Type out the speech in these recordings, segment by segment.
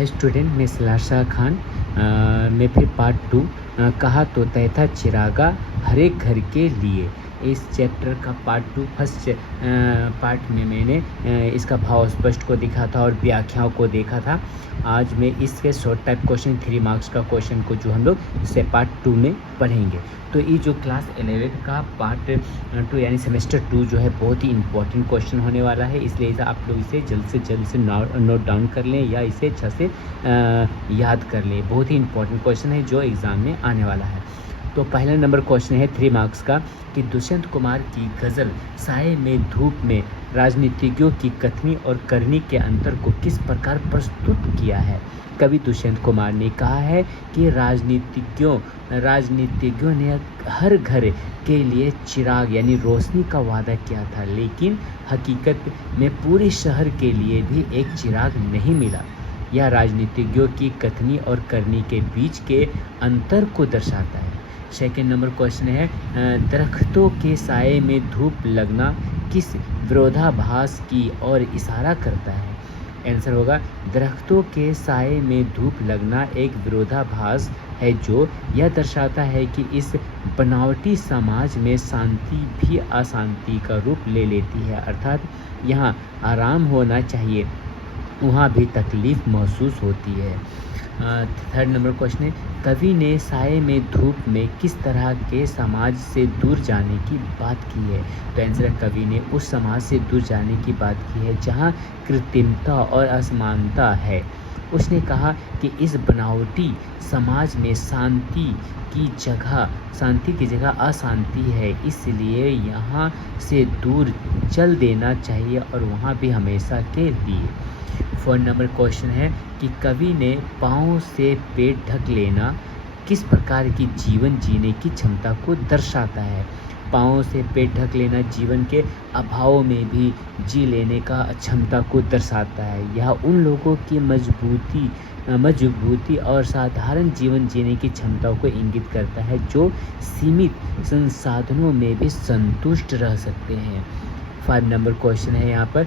Hi student, मैं सलाशा खान। मैं फिर पार्ट 2 कहा तो तय था चिरागा हर एक घर के लिए। इस चैप्टर का पार्ट 2 फर्स्ट पार्ट में मैंने इसका भाव स्पष्ट को दिखा था और व्याख्याओं को देखा था। आज मैं इसके शॉर्ट टाइप क्वेश्चन 3 मार्क्स का क्वेश्चन को जो हम लोग इसे पार्ट 2 में पढ़ेंगे। तो ये जो क्लास 11 का पार्ट 2 यानी सेमेस्टर 2 जो है बहुत ही इंपॉर्टेंट क्वेश्चन होने वाला है, इसलिए आप लोग इसे जल्द से नोट डाउन कर लें या इसे अच्छा से याद कर लें। बहुत ही इंपॉर्टेंट क्वेश्चन है जो एग्ज़ाम में आने वाला है। तो पहला नंबर क्वेश्चन है 3 मार्क्स का कि दुष्यंत कुमार की गज़ल साये में धूप में राजनीतिज्ञों की कथनी और करनी के अंतर को किस प्रकार प्रस्तुत किया है। कवि दुष्यंत कुमार ने कहा है कि राजनीतिज्ञों ने हर घर के लिए चिराग यानी रोशनी का वादा किया था, लेकिन हकीकत में पूरे शहर के लिए भी एक चिराग नहीं मिला। यह राजनीतिज्ञों की कथनी और करनी के बीच के अंतर को दर्शाता है। सेकेंड नंबर क्वेश्चन है दरख्तों के साये में धूप लगना किस विरोधाभास की ओर इशारा करता है। आंसर होगा दरख्तों के साये में धूप लगना एक विरोधाभास है जो यह दर्शाता है कि इस बनावटी समाज में शांति भी अशांति का रूप ले लेती है, अर्थात यहाँ आराम होना चाहिए वहाँ भी तकलीफ़ महसूस होती है। थर्ड नंबर क्वेश्चन है कवि ने साये में धूप में किस तरह के समाज से दूर जाने की बात की है। तो आंसर है कवि ने उस समाज से दूर जाने की बात की है जहाँ कृत्रिमता और असमानता है। उसने कहा कि इस बनावटी समाज में शांति की जगह अशांति है, इसलिए यहाँ से दूर चल देना चाहिए और वहाँ भी हमेशा के लिए। फोर्थ नंबर क्वेश्चन है कि कवि ने पाँव से पेट ढक लेना किस प्रकार की जीवन जीने की क्षमता को दर्शाता है। पाँव से पेट ढक लेना जीवन के अभाव में भी जी लेने का क्षमता को दर्शाता है। यह उन लोगों की मजबूती और साधारण जीवन जीने की क्षमताओं को इंगित करता है जो सीमित संसाधनों में भी संतुष्ट रह सकते हैं। 5 नंबर क्वेश्चन है यहाँ पर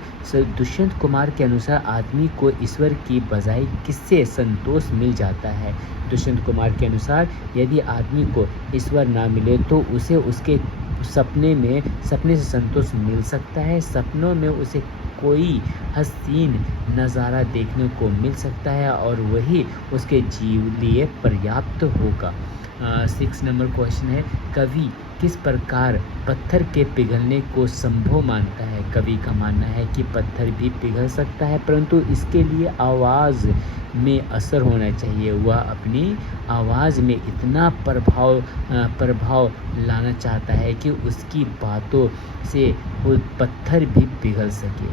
दुष्यंत कुमार के अनुसार आदमी को ईश्वर की बजाय किससे संतोष मिल जाता है। दुष्यंत कुमार के अनुसार यदि आदमी को ईश्वर ना मिले तो उसे उसके सपने से संतोष मिल सकता है। सपनों में उसे कोई हसीन नज़ारा देखने को मिल सकता है और वही उसके जीव लिए पर्याप्त होगा। 6 नंबर क्वेश्चन है कवि किस प्रकार पत्थर के पिघलने को संभव मानता है। कवि का मानना है कि पत्थर भी पिघल सकता है परंतु इसके लिए आवाज़ में असर होना चाहिए। वह अपनी आवाज़ में इतना प्रभाव लाना चाहता है कि उसकी बातों से वो पत्थर भी पिघल सके।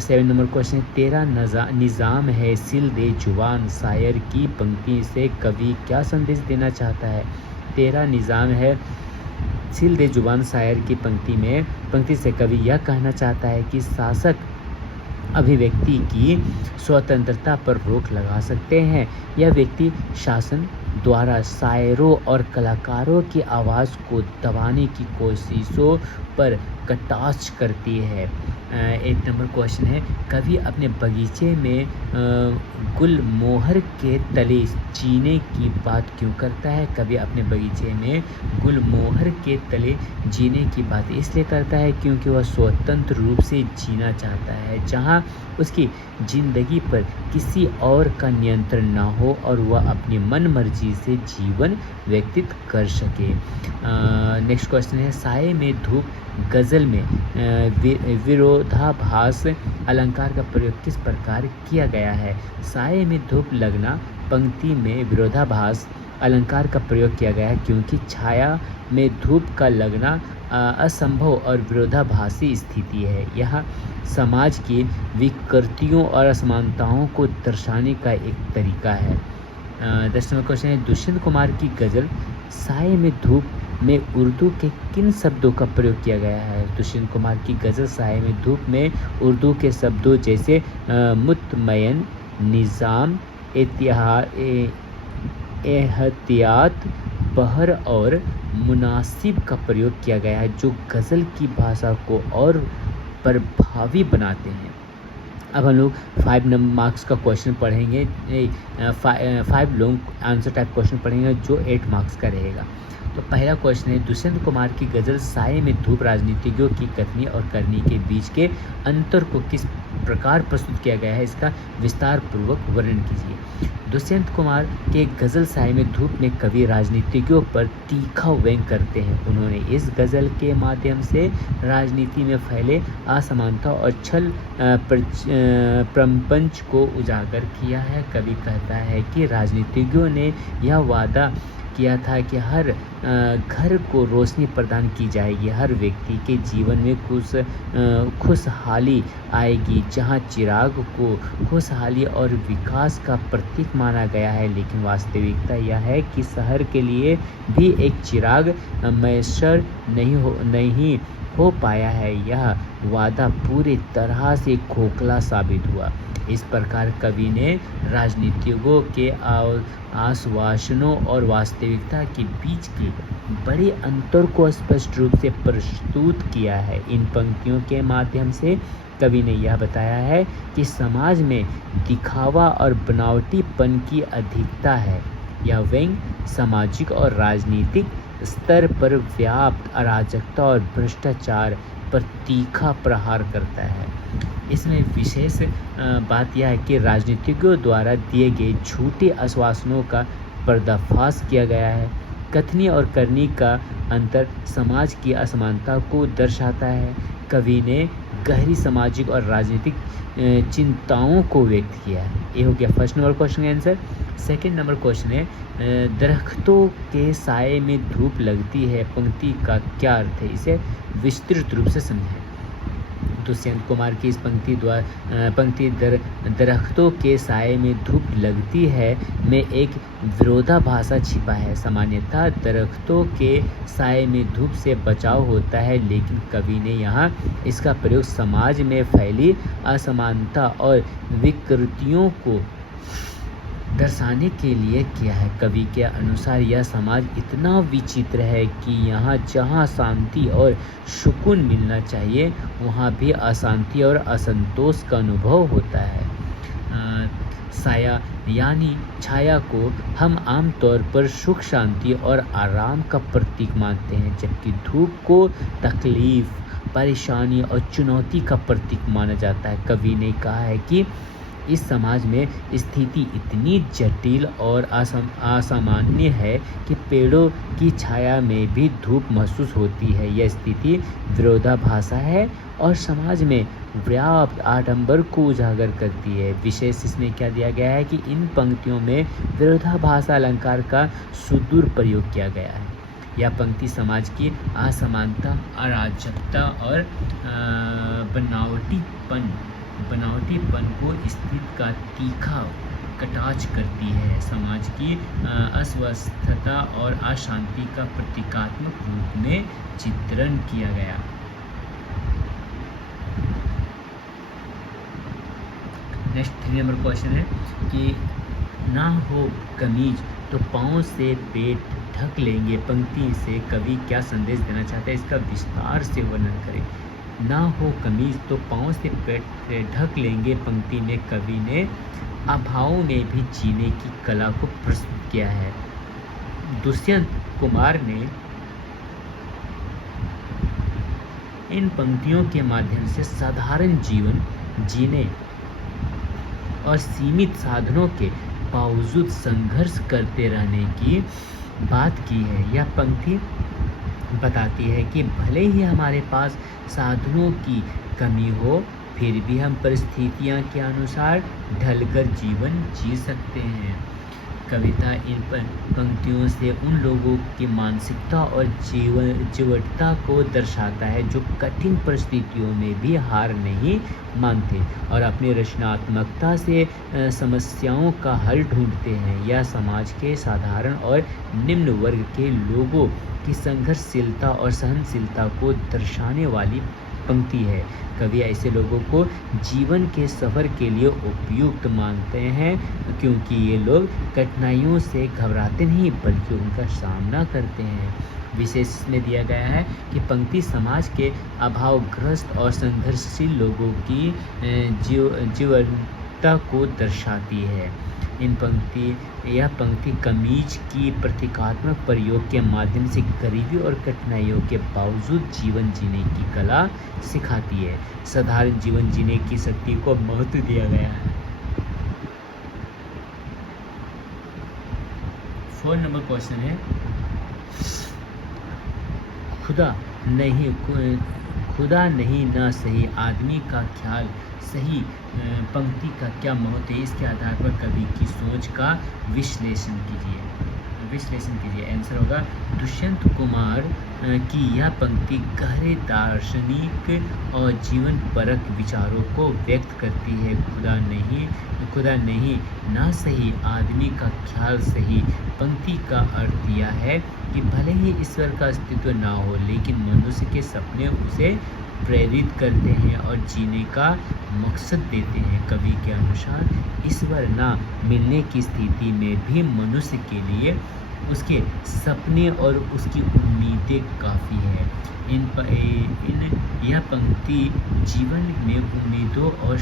7 नंबर क्वेश्चन तेरा निज़ाम है सिल दे जुबान शायर की पंक्ति से कवि क्या संदेश देना चाहता है। तेरा निज़ाम है सिल दे जुबान शायर की पंक्ति से कवि यह कहना चाहता है कि शासक अभिव्यक्ति की स्वतंत्रता पर रोक लगा सकते हैं। यह व्यक्ति शासन द्वारा शायरों और कलाकारों की आवाज़ को दबाने की कोशिशों पर कटाक्ष करती है। 8 नंबर क्वेश्चन है कवि अपने बगीचे में गुलमोहर के तले जीने की बात क्यों करता है। कवि अपने बगीचे में गुलमोहर के तले जीने की बात इसलिए करता है क्योंकि वह स्वतंत्र रूप से जीना चाहता है जहाँ उसकी ज़िंदगी पर किसी और का नियंत्रण ना हो और वह अपनी मन मर्जी से जीवन व्यतीत कर सके। नेक्स्ट क्वेश्चन है साये में धूप गज़ल में विरोधाभास अलंकार का प्रयोग किस प्रकार किया गया है। साये में धूप लगना पंक्ति में विरोधाभास अलंकार का प्रयोग किया गया है क्योंकि छाया में धूप का लगना असंभव और विरोधाभासी स्थिति है। यह समाज की विकृतियों और असमानताओं को दर्शाने का एक तरीका है। 10 नंबर क्वेश्चन है दुष्यंत कुमार की गज़ल साये में धूप में उर्दू के किन शब्दों का प्रयोग किया गया है। दुष्यंत कुमार की गज़ल साये में धूप में उर्दू के शब्दों जैसे मुतमयन, निज़ाम, एहतियात, बहर और मुनासिब का प्रयोग किया गया है जो गज़ल की भाषा को और प्रभावी बनाते हैं। अब हम लोग 5 मार्क्स का क्वेश्चन पढ़ेंगे, 5 लॉन्ग आंसर टाइप क्वेश्चन पढ़ेंगे जो 8 मार्क्स का रहेगा। तो पहला क्वेश्चन है, दुष्यंत कुमार की गज़ल साये में धूप राजनीतिज्ञों की कथनी और करनी के बीच के अंतर को किस प्रकार प्रस्तुत किया गया है, इसका विस्तार पूर्वक वर्णन कीजिए। दुष्यंत कुमार के गज़ल साये में धूप में कवि राजनीतिज्ञों पर तीखा व्यंग करते हैं। उन्होंने इस गज़ल के माध्यम से राजनीति में फैले असमानता और छल प्रपंच को उजागर किया है। कवि कहता है कि राजनीतिज्ञों ने यह वादा किया था कि हर घर को रोशनी प्रदान की जाएगी, हर व्यक्ति के जीवन में खुशहाली आएगी। जहां चिराग को खुशहाली और विकास का प्रतीक माना गया है, लेकिन वास्तविकता यह है कि शहर के लिए भी एक चिराग मैसर नहीं हो पाया है। यह वादा पूरी तरह से खोखला साबित हुआ। इस प्रकार कवि ने राजनीतिज्ञों के आश्वासनों और वास्तविकता के बीच के बड़े अंतर को स्पष्ट रूप से प्रस्तुत किया है। इन पंक्तियों के माध्यम से कवि ने यह बताया है कि समाज में दिखावा और बनावटीपन की अधिकता है। यह व्यंग सामाजिक और राजनीतिक स्तर पर व्याप्त अराजकता और भ्रष्टाचार पर तीखा प्रहार करता है। इसमें विशेष बात यह है कि राजनीतिज्ञों द्वारा दिए गए झूठे आश्वासनों का पर्दाफाश किया गया है। कथनी और करनी का अंतर समाज की असमानता को दर्शाता है। कवि ने गहरी सामाजिक और राजनीतिक चिंताओं को व्यक्त किया है। ये हो गया फर्स्ट नंबर क्वेश्चन का आंसर। सेकंड नंबर क्वेश्चन है, दरख्तों के साए में धूप लगती है पंक्ति का क्या अर्थ है, इसे विस्तृत रूप से समझें। दुष्यंत कुमार की इस पंक्ति दरख्तों के साए में धूप लगती है में एक विरोधाभास छिपा है। सामान्यतः दरख्तों के साए में धूप से बचाव होता है, लेकिन कवि ने यहाँ इसका प्रयोग समाज में फैली असमानता और विकृतियों को दर्शाने के लिए किया है। कवि के अनुसार यह समाज इतना विचित्र है कि यहाँ जहाँ शांति और सुकून मिलना चाहिए, वहाँ भी अशांति और असंतोष का अनुभव होता है। साया यानी छाया को हम आमतौर पर सुख, शांति और आराम का प्रतीक मानते हैं, जबकि धूप को तकलीफ, परेशानी और चुनौती का प्रतीक माना जाता है। कवि ने कहा है कि इस समाज में स्थिति इतनी जटिल और असामान्य है कि पेड़ों की छाया में भी धूप महसूस होती है। यह स्थिति विरोधाभास है और समाज में व्याप्त आडंबर को उजागर करती है। विशेष इसमें क्या दिया गया है कि इन पंक्तियों में विरोधाभास अलंकार का सुदूर प्रयोग किया गया है। यह पंक्ति समाज की असमानता, अराजकता और बनावटीपन को स्थिति का तीखा कटाक्ष करती है। समाज की अस्वस्थता और अशांति का प्रतीकात्मक रूप में चित्रण किया गया। नेक्स्ट 3 नंबर क्वेश्चन है कि ना हो कमीज तो पाँव से पेट ढक लेंगे पंक्ति से कवि क्या संदेश देना चाहता है, इसका विस्तार से वर्णन करें। ना हो कमीज तो पाँव से पेट ढक लेंगे पंक्ति में कवि ने अभाव में भी जीने की कला को प्रस्तुत किया है। दुष्यंत कुमार ने इन पंक्तियों के माध्यम से साधारण जीवन जीने और सीमित साधनों के बावजूद संघर्ष करते रहने की बात की है। यह पंक्ति बताती है कि भले ही हमारे पास साधनों की कमी हो, फिर भी हम परिस्थितियों के अनुसार ढलकर जीवन जी सकते हैं। कविता इन पंक्तियों से उन लोगों की मानसिकता और जीवटता को दर्शाता है जो कठिन परिस्थितियों में भी हार नहीं मानते और अपनी रचनात्मकता से समस्याओं का हल ढूंढते हैं। यह समाज के साधारण और निम्न वर्ग के लोगों की संघर्षशीलता और सहनशीलता को दर्शाने वाली पंक्ति है। कवि ऐसे लोगों को जीवन के सफ़र के लिए उपयुक्त मानते हैं, क्योंकि ये लोग कठिनाइयों से घबराते नहीं बल्कि उनका सामना करते हैं। विशेष में दिया गया है कि पंक्ति समाज के अभावग्रस्त और संघर्षशील लोगों की जीवंतता को दर्शाती है। यह पंक्ति कमीज की प्रतीकात्मक प्रयोग के माध्यम से गरीबी और कठिनाइयों के बावजूद जीवन जीने की कला सिखाती है। साधारण जीवन जीने की शक्ति को महत्व दिया गया है। 4 नंबर क्वेश्चन है, खुदा नहीं ना सही आदमी का ख्याल सही पंक्ति का क्या महत्व है? इसके आधार पर कवि की सोच का विश्लेषण कीजिए। आंसर होगा दुष्यंत कुमार की यह पंक्ति गहरे दार्शनिक और जीवन परक विचारों को व्यक्त करती है। खुदा नहीं ना सही आदमी का ख्याल सही पंक्ति का अर्थ यह है कि भले ही ईश्वर का अस्तित्व ना हो, लेकिन मनुष्य के सपने उसे प्रेरित करते हैं और जीने का मकसद देते हैं। कवि के अनुसार ईश्वर ना मिलने की स्थिति में भी मनुष्य के लिए उसके सपने और उसकी उम्मीदें काफ़ी है। यह पंक्ति जीवन में उम्मीदों और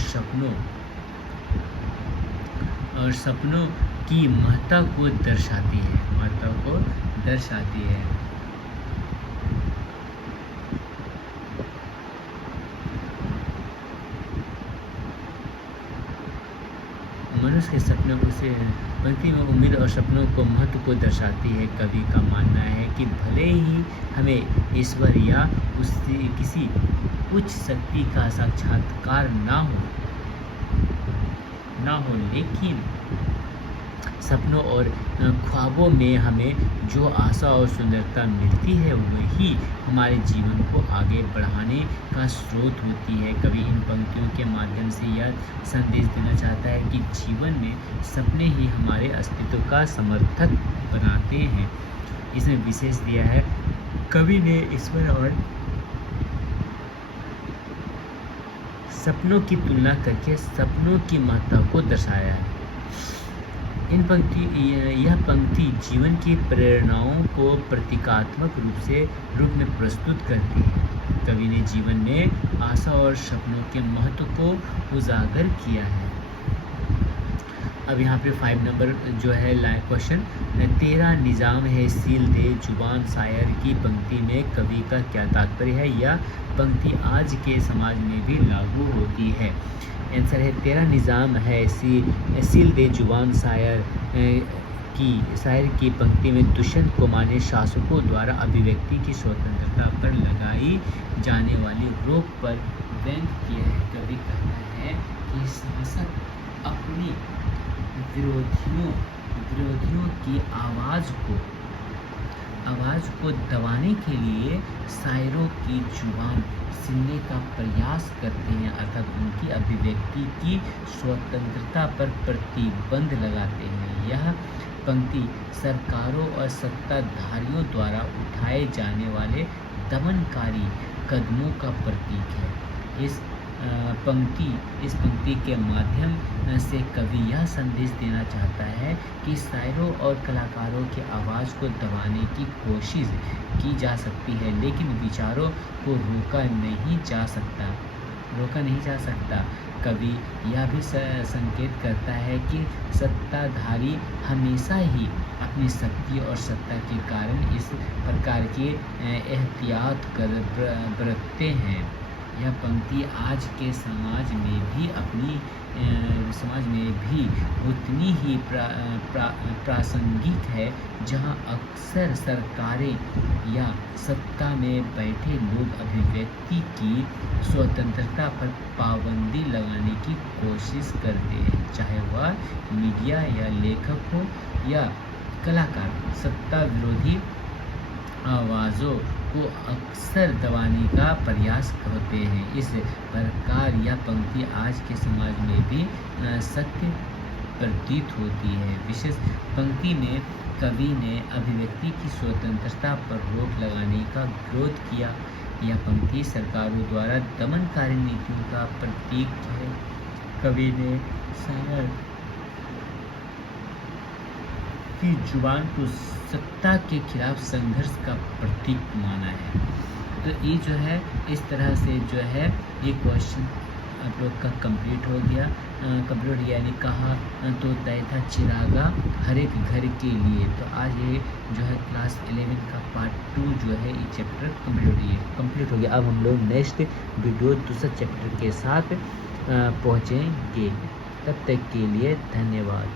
सपनों की महत्ता को दर्शाती है। मनुष्य के सपने उसे पंक्ति में उम्मीद और सपनों को महत्व को दर्शाती है। कवि का मानना है कि भले ही हमें ईश्वर या उससे किसी उच्च शक्ति का साक्षात्कार ना हो, लेकिन सपनों और ख्वाबों में हमें जो आशा और सुंदरता मिलती है वही हमारे जीवन को आगे बढ़ाने का स्रोत होती है। कवि इन पंक्तियों के माध्यम से यह संदेश देना चाहता है कि जीवन में सपने ही हमारे अस्तित्व का समर्थक बनाते हैं। इसमें विशेष दिया है, कवि ने ईश्वर और सपनों की तुलना करके सपनों की महत्ता को दर्शाया है। यह पंक्ति जीवन की प्रेरणाओं को प्रतीकात्मक रूप में प्रस्तुत करती है। कवि ने जीवन में आशा और सपनों के महत्व को उजागर किया है। अब यहाँ पे 5 नंबर जो है क्वेश्चन, तेरा निज़ाम है सील दे जुबान शायर की पंक्ति में कवि का क्या तात्पर्य है? यह पंक्ति आज के समाज में भी लागू होती है। आंसर है तेरा निज़ाम है सील दे जुबान शायर की पंक्ति में दुष्यंत कुमार ने शासकों द्वारा अभिव्यक्ति की स्वतंत्रता पर लगाई जाने वाली रोक पर व्यंग किया है। कवि कहता है कि शासक अपने विरोधियों की आवाज़ को दबाने के लिए शायरों की जुबान सीलने का प्रयास करते हैं, अर्थात उनकी अभिव्यक्ति की स्वतंत्रता पर प्रतिबंध लगाते हैं। यह पंक्ति सरकारों और सत्ताधारियों द्वारा उठाए जाने वाले दमनकारी कदमों का प्रतीक है। इस पंक्ति के माध्यम से कवि यह संदेश देना चाहता है कि शायरों और कलाकारों की आवाज़ को दबाने की कोशिश की जा सकती है, लेकिन विचारों को रोका नहीं जा सकता। कवि यह भी संकेत करता है कि सत्ताधारी हमेशा ही अपनी शक्ति और सत्ता के कारण इस प्रकार के एहतियात बरतते हैं। यह पंक्ति आज के समाज में भी उतनी ही प्रासंगिक है, जहां अक्सर सरकारें या सत्ता में बैठे लोग अभिव्यक्ति की स्वतंत्रता पर पाबंदी लगाने की कोशिश करते हैं, चाहे वह मीडिया या लेखक हो या कलाकार। सत्ता विरोधी आवाज़ों को अक्सर दबाने का प्रयास करते हैं। इस प्रकार यह पंक्ति आज के समाज में भी सत्य प्रतीत होती है। विशेष पंक्ति में कवि ने अभिव्यक्ति की स्वतंत्रता पर रोक लगाने का विरोध किया। यह पंक्ति सरकारों द्वारा दमनकारी नीतियों का प्रतीक है। कवि ने शायर की जुबान को सत्ता के खिलाफ संघर्ष का प्रतीक माना है। तो ये जो है इस तरह से जो है ये क्वेश्चन आप लोग का कंप्लीट हो गया। कंप्लीट यानी कहा तो तय था चिरागा हर एक घर के लिए। तो आज ये जो है क्लास 11 का पार्ट 2 जो है ये चैप्टर कंप्लीट हो गया। अब हम लोग नेक्स्ट वीडियो दूसरा चैप्टर के साथ पहुँचेंगे। तब तक के लिए धन्यवाद।